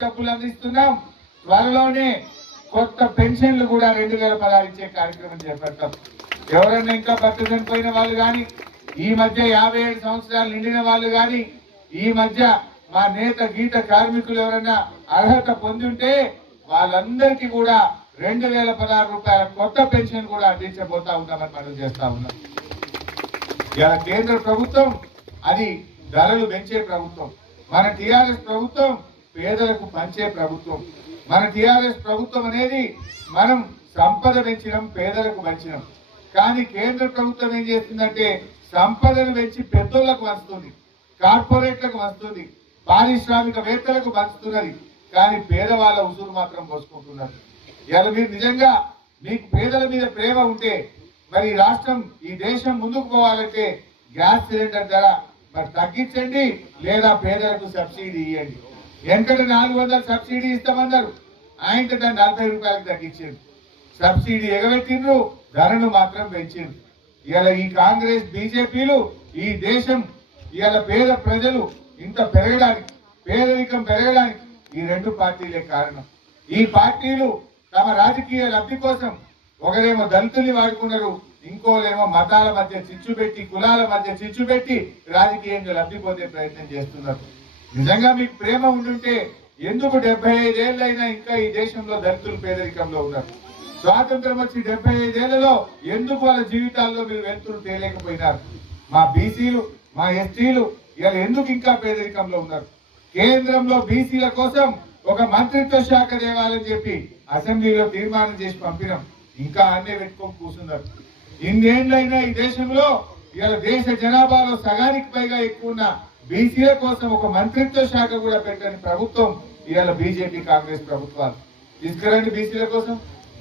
డబ్బులు అందిస్తున్నాం. త్వరలోనే కొత్త పెన్షన్లు కూడా రెండు వేల పదహారు ఇచ్చే కార్యక్రమం చేపడతాం. ఎవరన్నా ఇంకా భర్త చనిపోయిన వాళ్ళు కానీ ఈ మధ్య యాభై ఏడు సంవత్సరాలు నిండిన వాళ్ళు కానీ ఈ మధ్య మా నేత గీత కార్మికులు ఎవరైనా అర్హత పొంది ఉంటే వాళ్ళందరికీ కూడా రెండు వేల పదహారు రూపాయల కొత్త పెన్షన్ కూడా అందించబోతా ఉన్నామని మనం చేస్తా ఉన్నాం. ఇలా కేంద్ర ప్రభుత్వం అది ధరలు పెంచే ప్రభుత్వం. మన టీఆర్ఎస్ ప్రభుత్వం పేదలకు పంచే ప్రభుత్వం. మన టిఆర్ఎస్ ప్రభుత్వం అనేది మనం సంపద పెంచడం పేదలకు పంచడం కానీ కేంద్ర ప్రభుత్వం ఏం చేస్తుందంటే సంపదను పెంచి పెద్దోళ్ళకు పంచుతుంది కార్పొరేట్లకు పంచుతుంది పారిశ్రామికవేత్తలకు పంచుతున్నది. కానీ పేదవాళ్ళ ఉసురు మాత్రం పోసుకుంటున్నారు. ఇలా మీరు నిజంగా మీకు పేదల మీద ప్రేమ ఉంటే మరి రాష్ట్రం ఈ దేశం ముందుకు పోవాలంటే గ్యాస్ సిలిండర్ ధర మరి తగ్గించండి లేదా పేదలకు సబ్సిడీ ఇవ్వండి వెంకట నాలుగు వందలు సబ్సిడీ ఇస్తామన్నారు. ఆయన దాన్ని నలభై రూపాయలకు తగ్గించారు. సబ్సిడీ ఎగబెట్టిండ్రు ధరను మాత్రం పెంచిండ్రు. ఇవాళ ఈ కాంగ్రెస్ బీజేపీలు ఈ దేశం ఇవాళ పేద ప్రజలు ఇంత పెరగడానికి పేదరికం పెరగడానికి ఈ రెండు పార్టీలే కారణం. ఈ పార్టీలు తమ రాజకీయ లబ్ధి కోసం ఒకరేమో దళితుల్ని వాడుకున్నారు ఇంకోలేమో మతాల మధ్య చిచ్చు పెట్టి కులాల మధ్య చిచ్చు పెట్టి రాజకీయంగా లబ్ధి పొందే ప్రయత్నం చేస్తున్నారు. నిజంగా మీకు ప్రేమ ఉండుంటే ఎందుకు డెబ్బై ఐదేళ్ళైనా ఇంకా ఈ దేశంలో దళితులు పేదరికంలో ఉన్నారు? స్వాతంత్రం వచ్చి డెబ్బై ఐదేళ్ళలో ఎందుకు వాళ్ళ జీవితాల్లో మీరు వెళ్తులు తేలేకపోయినారు? మా బీసీలు మా ఎస్టీలు ఇలా ఎందుకు ఇంకా పేదరికంలో ఉన్నారు? కేంద్రంలో బీసీల కోసం ఒక మంత్రిత్వ శాఖ దేవాలని చెప్పి అసెంబ్లీలో తీర్మానం చేసి పంపినాం. ఇంకా అన్నీ పెట్టుకొని కూర్చున్నారు. ఇన్నేళ్ళైనా ఈ దేశంలో ఇలా దేశ జనాభాలో సగానికి పైగా ఎక్కువ ఉన్న బీసీల కోసం ఒక మంత్రిత్వ శాఖ కూడా పెట్టని ప్రభుత్వం ఇవాళ బీజేపీ కాంగ్రెస్ ప్రభుత్వాలు. తీసుకురండి బీసీల కోసం.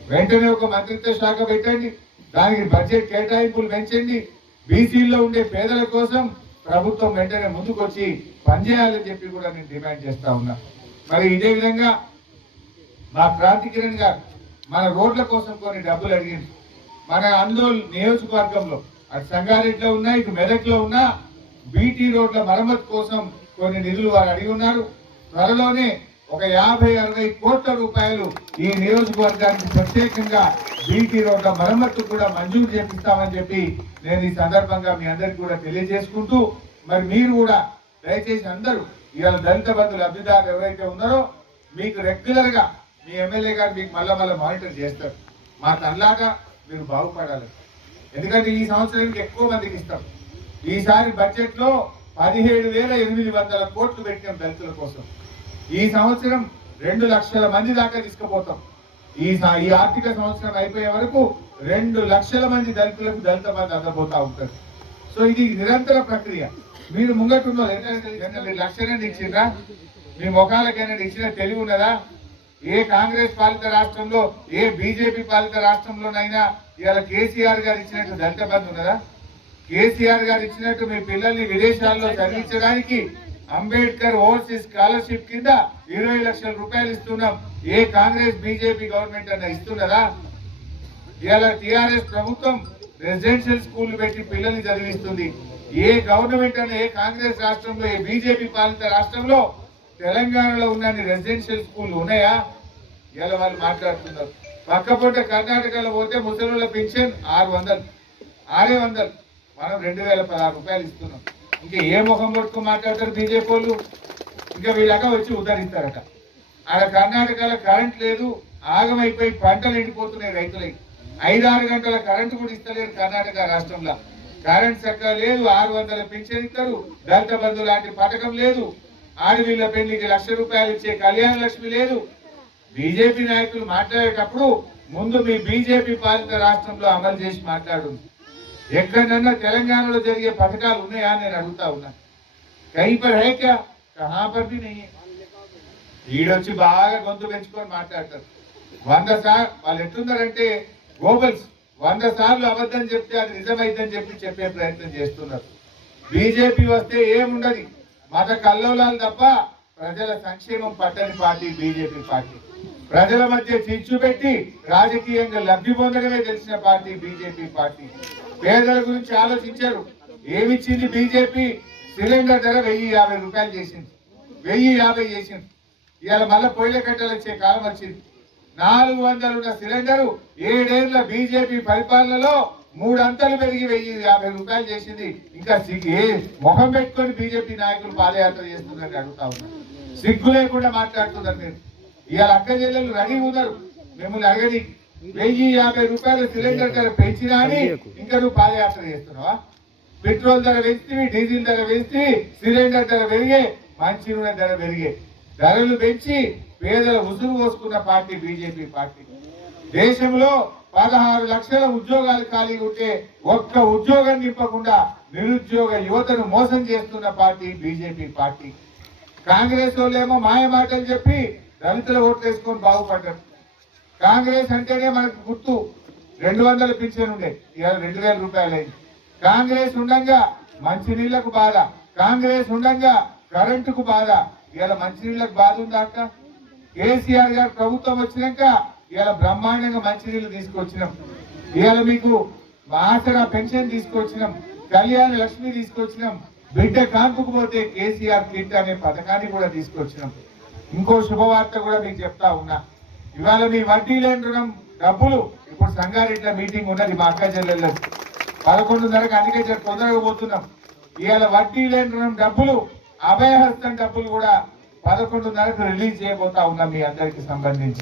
వెంటనే ఒక మంత్రిత్వ శాఖ పెట్టండి. దానికి బడ్జెట్ కేటాయింపులు పెంచండి. బీసీల్లో ఉండే పేదల కోసం ప్రభుత్వం వెంటనే ముందుకొచ్చి పనిచేయాలని చెప్పి కూడా నేను డిమాండ్ చేస్తా ఉన్నా. మరి ఇదే విధంగా మా క్రాంతి కిరణ్ గారు మన రోడ్ల కోసం కొన్ని డబ్బులు అడిగింది మన అందులో నియోజకవర్గంలో అటు సంగారెడ్డిలో ఉన్నా ఇటు మెదక్లో ఉన్నా బీటీ రోడ్ల మరమ్మతు కోసం కొన్ని నిధులు వారు అడిగి ఉన్నారు. త్వరలోనే ఒక యాభై అరవై కోట్ల రూపాయలు ఈ నియోజకవర్గానికి ప్రత్యేకంగా బీటీ రోడ్ల మరమ్మత్తు కూడా మంజూరు చేపిస్తామని చెప్పి నేను ఈ సందర్భంగా మీ అందరికి కూడా తెలియజేసుకుంటూ మరి మీరు కూడా దయచేసి అందరూ ఇవాళ దళిత బంధు లబ్ధిదారులు ఎవరైతే ఉన్నారో మీకు రెగ్యులర్గా మీ ఎమ్మెల్యే గారు మీకు మళ్ళా మళ్ళీ మానిటర్ చేస్తారు. మా తనలాగా మీరు బాగుపడాలి. ఎందుకంటే ఈ సంవత్సరానికి ఎక్కువ మందికి ఇస్తాం. ఈసారి బడ్జెట్లో పదిహేడు వేల ఎనిమిది వందల కోట్లు పెట్టిన దళితుల కోసం. ఈ సంవత్సరం రెండు లక్షల మంది దాకా తీసుకుపోతాం. ఈ ఈ ఆర్థిక సంవత్సరం అయిపోయే వరకు రెండు లక్షల మంది దళితులకు దళిత మంది అందబోతా ఉంటారు. సో ఇది నిరంతర ప్రక్రియ. మీరు ముంగట్టున్న లక్షణాన్ని ఇచ్చిండ్రా? మీ ముఖాలకైనా ఇచ్చిన తెలివి ఉన్నదా? ఏ కాంగ్రెస్ పాలిత రాష్ట్రంలో ఏ బీజేపీ పాలిత రాష్ట్రంలోనైనా ఇవాళ కేసీఆర్ గారు ఇచ్చినట్టు దళిత బంధు ఉన్నదా? కేసీఆర్ గారు ఇచ్చినట్టు మీ పిల్లల్ని విదేశాల్లో చదివించడానికి అంబేద్కర్ ఓవర్సీస్ స్కాలర్షిప్ కింద ఇరవై లక్షల రూపాయలు ఇస్తున్నాం. ఏ కాంగ్రెస్ బీజేపీ గవర్నమెంట్ అన్న ఇస్తున్నదా ఇలా టిఆర్ఎస్ ప్రభుత్వం రెసిడెన్షియల్ స్కూల్ పెట్టి పిల్లల్ని చదివిస్తుంది. ఏ గవర్నమెంట్ అనే ఏ కాంగ్రెస్ రాష్ట్రంలో ఏ బీజేపీ పాలిత రాష్ట్రంలో తెలంగాణలో ఉన్న రెసిడెన్షియల్ స్కూల్ ఉన్నాయా? ఇలా వాళ్ళు మాట్లాడుతున్నారు. పక్కపొట్ట కర్ణాటకలో పోతే ముసలిళ్ళ పెన్షన్ ఆరు వందలు ఆరే వందలు. మనం రెండు వేల పదహారు రూపాయలు ఇస్తున్నాం. ఇంకా ఏ ముఖం పట్టుకు మాట్లాడతారు బీజేపీ వాళ్ళు? ఇంకా వీళ్ళక వచ్చి ఉద్ధరిస్తారట. ఆడ కర్ణాటకలో కరెంట్ లేదు ఆగమైపోయి పంటలు ఎండిపోతున్నాయి రైతులకి. ఐదారు గంటల కరెంటు కూడా ఇస్తలేరు కర్ణాటక రాష్ట్రంలో. కరెంట్ చక్కగా లేదు ఆరు వందల పెన్షన్ ఇస్తారు దళిత బంధు లాంటి పథకం లేదు. ఆడవీళ్ళ పెళ్ళికి లక్ష రూపాయలు ఇచ్చే కళ్యాణ లక్ష్మి లేదు. బీజేపీ నాయకులు మాట్లాడేటప్పుడు ముందు మీ బీజేపీ పాలిత రాష్ట్రంలో అమలు చేసి మాట్లాడు ఎక్కడన్నా తెలంగాణలో జరిగే పథకాలు ఉన్నాయా నేను అడుగుతా ఉన్నా. కై పర్ హై క్యా కహా పర్ భీ ఈడొచ్చి బాగా గొంతు పెంచుకొని మాట్లాడతారు. వంద సార్ వాళ్ళు ఎట్లున్నారంటే గోబల్స్ వంద సార్లు అబద్ధం చెప్తే అది నిజమైందని చెప్పి చెప్పే ప్రయత్నం చేస్తున్నారు. బీజేపీ వస్తే ఏముండదు? మత కల్లోలాలు తప్ప ప్రజల సంక్షేమం పట్టని పార్టీ బీజేపీ పార్టీ. ప్రజల మధ్య చిచ్చుపెట్టి రాజకీయంగా లబ్ధి పొందడమే తెలిసిన పార్టీ బీజేపీ పార్టీ. పేదల గురించి ఆలోచించారు. ఏమిచ్చింది బీజేపీ? సిలిండర్ ధర వెయ్యి యాభై రూపాయలు చేసింది. వెయ్యి యాభై చేసింది. ఇవాళ మళ్ళీ పొయ్యిల కట్టెలు వచ్చే కాలం వచ్చింది. నాలుగు వందలు ఉన్న సిలిండరు ఏడేళ్ళ బీజేపీ పరిపాలనలో మూడు పెరిగి వెయ్యి యాభై రూపాయలు చేసింది. ఇంకా ఏ ముఖం పెట్టుకొని బీజేపీ నాయకులు పాదయాత్ర చేస్తున్నారని అడుగుతా ఉన్నారు సిగ్గు లేకుండా మాట్లాడుతున్నారు మీరు. ఇవాళ అక్క చెల్లెలు రెడీ ఉన్నారు మిమ్మల్ని అడగని వెయ్యి యాభై రూపాయల సిలిండర్ ధర పెంచినా అని ఇంకా నువ్వు పాదయాత్ర చేస్తున్నావా? పెట్రోల్ ధర పెంచివి డీజిల్ ధర పెంచి సిలిండర్ ధర పెరిగే మంచి నూనె ధర పెరిగే. ధరలు పెంచి పేదల ఉసురు పోసుకున్న పార్టీ బీజేపీ పార్టీ. దేశంలో పదహారు లక్షల ఉద్యోగాలు ఖాళీ ఉంటే ఒక్క ఉద్యోగం నింపకుండా నిరుద్యోగ యువతను మోసం చేస్తున్న పార్టీ బీజేపీ పార్టీ. కాంగ్రెస్ వాళ్ళేమో మాయ మాటలు చెప్పి దళితుల ఓట్లు వేసుకొని బాగుపడ్డారు. కాంగ్రెస్ అంటేనే మనకు గుర్తు. రెండు వందల పింఛన్ ఉండే. ఇవాళ రెండు వేల రూపాయలు అయింది కాంగ్రెస్ ఉండంగా మంచినీళ్ళకు బాధ. కాంగ్రెస్ ఉండంగా కరెంటుకు బాధ. ఇవాళ మంచినీళ్ళకు బాధ ఉందా అక్క? కేసీఆర్ గారు ప్రభుత్వం వచ్చినాక ఇవాళ బ్రహ్మాండంగా మంచినీళ్ళు తీసుకొచ్చినాం. ఇవాళ మీకు ఆసరా పెన్షన్ తీసుకొచ్చినాం. కళ్యాణ లక్ష్మి తీసుకొచ్చినాం. బిడ్డ కాంపుకు పోతే కేసీఆర్ కిట్ అనే పథకాన్ని కూడా తీసుకొచ్చినాం. ఇంకో శుభవార్త కూడా మీకు చెప్తా ఉన్నా. ఇవాళ మీ వడ్డీ లేని రుణం డబ్బులు ఇప్పుడు సంగారెడ్డిలో మీటింగ్ ఉన్నది మా అక్క చెల్లెళ్ళు పదకొండున్నరకు అందుకే చెప్పి తొందరగా పోతున్నాం. ఇవాళ వడ్డీ లేని రుణం డబ్బులు అభయహస్తం డబ్బులు కూడా పదకొండున్నరకు రిలీజ్ చేయబోతా ఉన్నాం మీ అందరికి సంబంధించి.